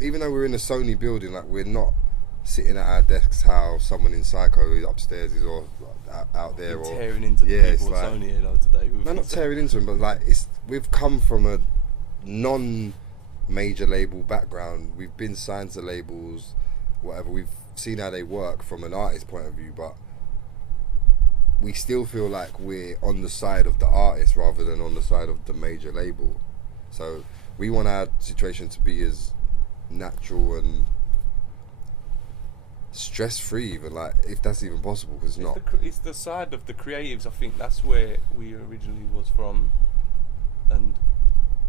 even though we're in a Sony building, like we're not sitting at our desks how someone in Psycho is upstairs is, or like, out there, or tearing into the people at Sony today. No, not tearing into them, but like we've come from a non-major label background. We've been signed to labels, whatever. We've seen how they work from an artist point of view, but we still feel like we're on the side of the artist rather than on the side of the major label. So we want our situation to be as natural and stress-free, even, like, if that's even possible, because it's not. It's the side of the creatives. I think that's where we originally was from, and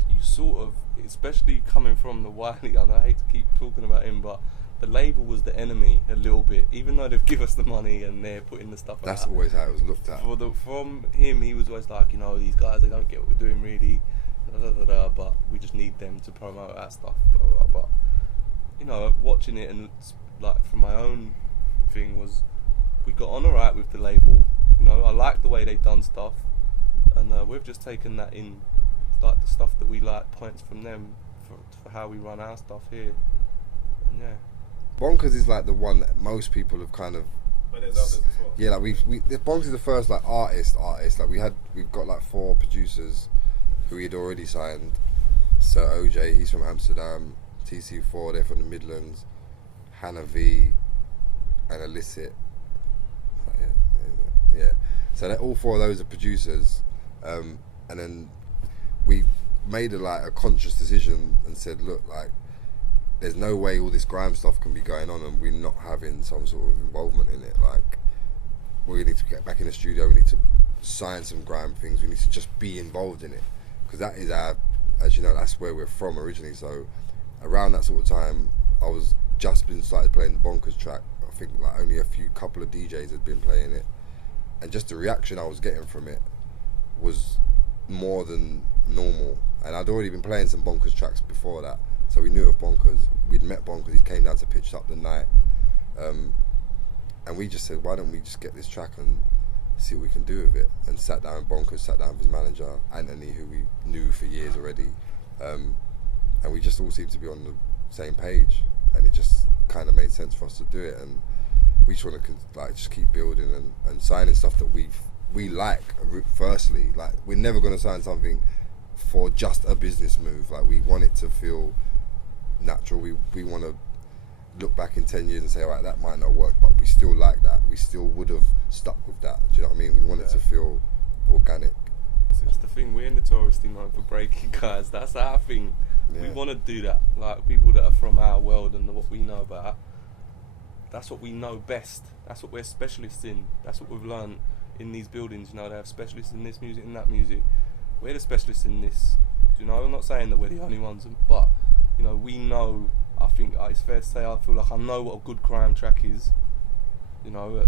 you sort of, especially coming from the Wiley, and I hate to keep talking about him, but the label was the enemy a little bit, even though they've given us the money and they're putting the stuff out. That's always how it was looked at. From him, he was always like, you know, these guys, they don't get what we're doing really, but we just need them to promote our stuff, blah, blah, blah. But, you know, watching it and, like, from my own thing was, we got on alright with the label. You know, I like the way they've done stuff, and we've just taken that in, like, the stuff that we like, points from them for how we run our stuff here. And yeah. Bonkers is like the one that most people have kind of. But there's others as well. Yeah, like Bonkers is the first like artist. Like we've got like 4 producers who we had already signed. Sir OJ, he's from Amsterdam. TC4, they're from the Midlands. Hannah V, and Illicit. Yeah. So all 4 of those are producers, and then we made a conscious decision and said, look, like, there's no way all this grime stuff can be going on and we're not having some sort of involvement in it. Like, we need to get back in the studio, we need to sign some grime things, we need to just be involved in it, because that is our, as you know, that's where we're from originally. So around that sort of time, I was just been started playing the Bonkers track. I think like only couple of DJs had been playing it, and just the reaction I was getting from it was more than normal. And I'd already been playing some Bonkers tracks before that, so we knew of Bonkers. We'd met Bonkers. He came down to Pitched Up the night, and we just said, why don't we just get this track and see what we can do with it? And sat down with Bonkers, sat down with his manager Anthony, who we knew for years already, and we just all seemed to be on the same page, and it just kind of made sense for us to do it. And we just want to like just keep building and signing stuff that we like. Firstly, like, we're never going to sign something for just a business move. Like, we want it to feel natural. We want to look back in 10 years and say, alright, that might not work, but we still like that. We still would have stuck with that. Do you know what I mean? We want it to feel organic. That's the thing. We're notoriously known for breaking guys. That's our thing. Yeah. We want to do that. Like, people that are from our world and what we know about, that's what we know best. That's what we're specialists in. That's what we've learned in these buildings. You know, they have specialists in this music and that music. We're the specialists in this. You know, I'm not saying that we're the only ones, but, you know, we know. I think it's fair to say I feel like I know what a good crime track is. You know,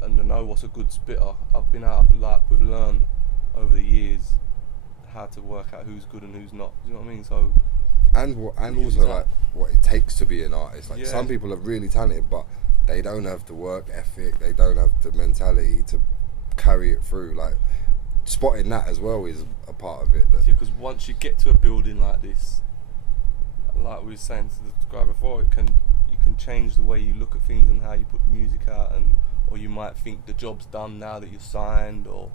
and I know what's a good spitter. I've been out, like, we've learned over the years how to work out who's good and who's not. Do you know what I mean? So, and also like what it takes to be an artist. Like, some people are really talented, but they don't have the work ethic. They don't have the mentality to carry it through. Like, spotting that as well is a part of it. Yeah, because once you get to a building like this, like we were saying to the guy before, you can change the way you look at things and how you put the music out, or you might think the job's done now that you're signed, or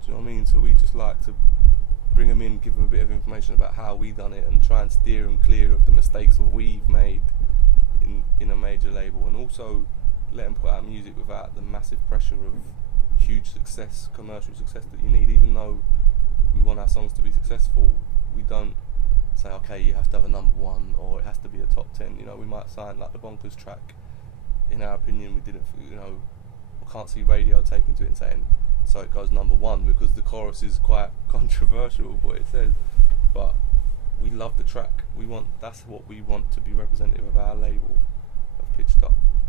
do you know what I mean? So we just like to bring them in, give them a bit of information about how we done it, and try and steer them clear of the mistakes that we've made in a major label, and also let them put out music without the massive pressure of huge success, commercial success that you need. Even though we want our songs to be successful, we don't say, okay, you have to have a #1 or it has to be a top 10. You know, we might sign like the Bonkers track. In our opinion, we didn't. You know, we can't see radio taking to it and saying, so it goes #1, because the chorus is quite controversial what it says. But we love the track. That's what we want to be representative of our label, of Pitched Up.